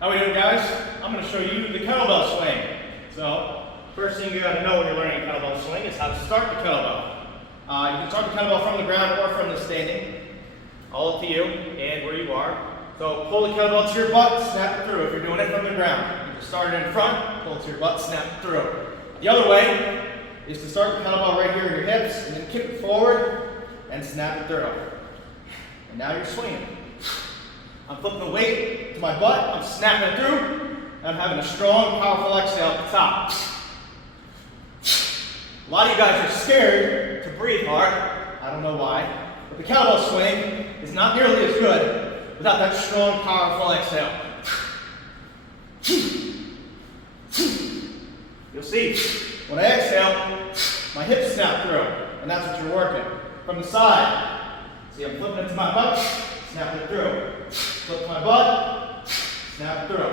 How we doing, guys? I'm going to show you the kettlebell swing. So, first thing you got to know when you're learning a kettlebell swing is how to start the kettlebell. You can start the kettlebell from the ground or from the standing. All up to you and where you are. So pull the kettlebell to your butt, snap it through. If you're doing it from the ground, you can start it in front, pull it to your butt, snap it through. The other way is to start the kettlebell right here in your hips and then kick it forward and snap it through. And now you're swinging. I'm flipping the weight to my butt, I'm snapping it through, and I'm having a strong, powerful exhale at the top. A lot of you guys are scared to breathe hard. I don't know why. But the kettlebell swing is not nearly as good without that strong, powerful exhale. You'll see, when I exhale, my hips snap through, and that's what you're working. From the side, see I'm flipping it to my butt, snapping it through. Flip to my butt, snap it through.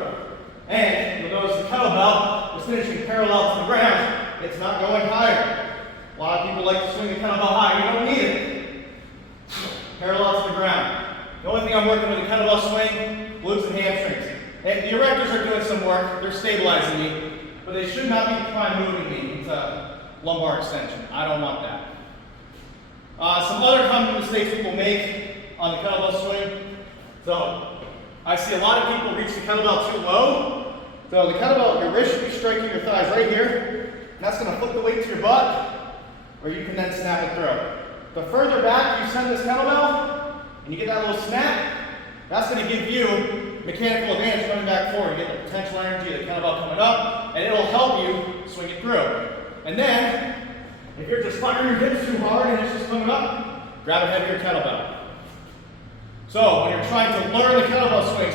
And you'll notice the kettlebell is finishing parallel to the ground. It's not going higher. A lot of people like to swing the kettlebell high. You don't need it. Parallel to the ground. The only thing I'm working with the kettlebell swing, glutes and hamstrings. And the erectors are doing some work. They're stabilizing me. But they should not be prime moving me into lumbar extension. I don't want that. Some other common mistakes people make on the kettlebell swing. So, I see a lot of people reach the kettlebell too low. So the kettlebell, your wrist should be striking your thighs right here. And that's going to flip the weight to your butt, or you can then snap it through. The further back you send this kettlebell, and you get that little snap, that's going to give you mechanical advantage coming back forward. You get the potential energy of the kettlebell coming up, and it'll help you swing it through. And then, if you're just firing your hips too hard and it's just coming up, grab a heavier kettlebell. So, when you're trying to learn the kettlebell swing,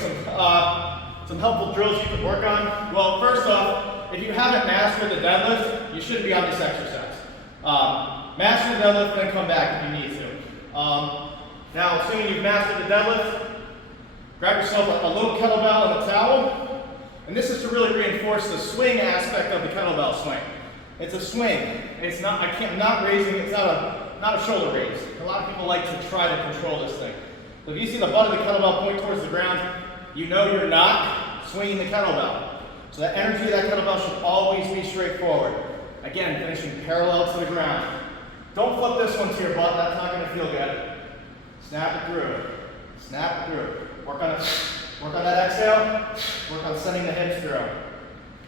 some helpful drills you can work on. Well, first off, if you haven't mastered the deadlift, you shouldn't be on this exercise. Master the deadlift, then come back if you need to. Now, assuming you've mastered the deadlift, grab yourself a little kettlebell and a towel. And this is to really reinforce the swing aspect of the kettlebell swing. It's a swing. It's not, I'm not raising, it's not a shoulder raise. A lot of people like to try to control this thing. So if you see the butt of the kettlebell point towards the ground, you know you're not swinging the kettlebell. So the energy of that kettlebell should always be straight forward. Again, finishing parallel to the ground. Don't flip this one to your butt, that's not going to feel good. Snap it through. Snap it through. Work on that exhale. Work on sending the hips through.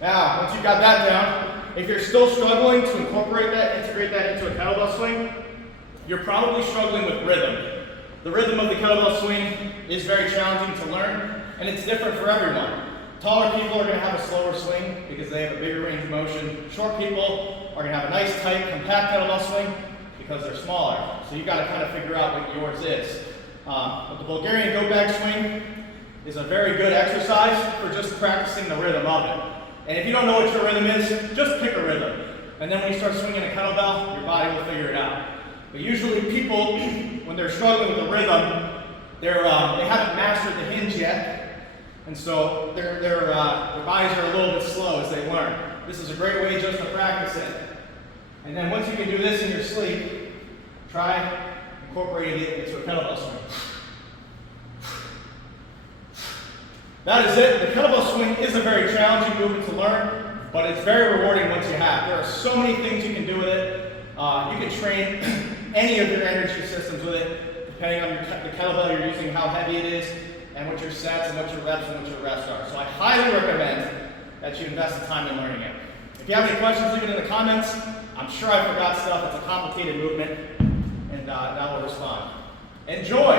Now, once you've got that down, if you're still struggling to integrate that into a kettlebell swing, you're probably struggling with rhythm. The rhythm of the kettlebell swing is very challenging to learn, and it's different for everyone. Taller people are going to have a slower swing because they have a bigger range of motion. Short people are going to have a nice, tight, compact kettlebell swing because they're smaller. So you've got to kind of figure out what yours is. But the Bulgarian go bag swing is a very good exercise for just practicing the rhythm of it. And if you don't know what your rhythm is, just pick a rhythm. And then when you start swinging a kettlebell, your body will figure it out. But usually people, when they're struggling with the rhythm, they haven't mastered the hinge yet, and so their bodies are a little bit slow as they learn. This is a great way just to practice it. And then once you can do this in your sleep, try incorporating it into a kettlebell swing. That is it. The kettlebell swing is a very challenging movement to learn, but it's very rewarding once you have. There are so many things you can do with it. You can train any of your energy systems with it, depending on the kettlebell you're using, how heavy it is, and what your sets and what your reps are. So I highly recommend that you invest the time in learning it. If you have any questions, leave it in the comments. I'm sure I forgot stuff. It's a complicated movement, and I will respond. Enjoy!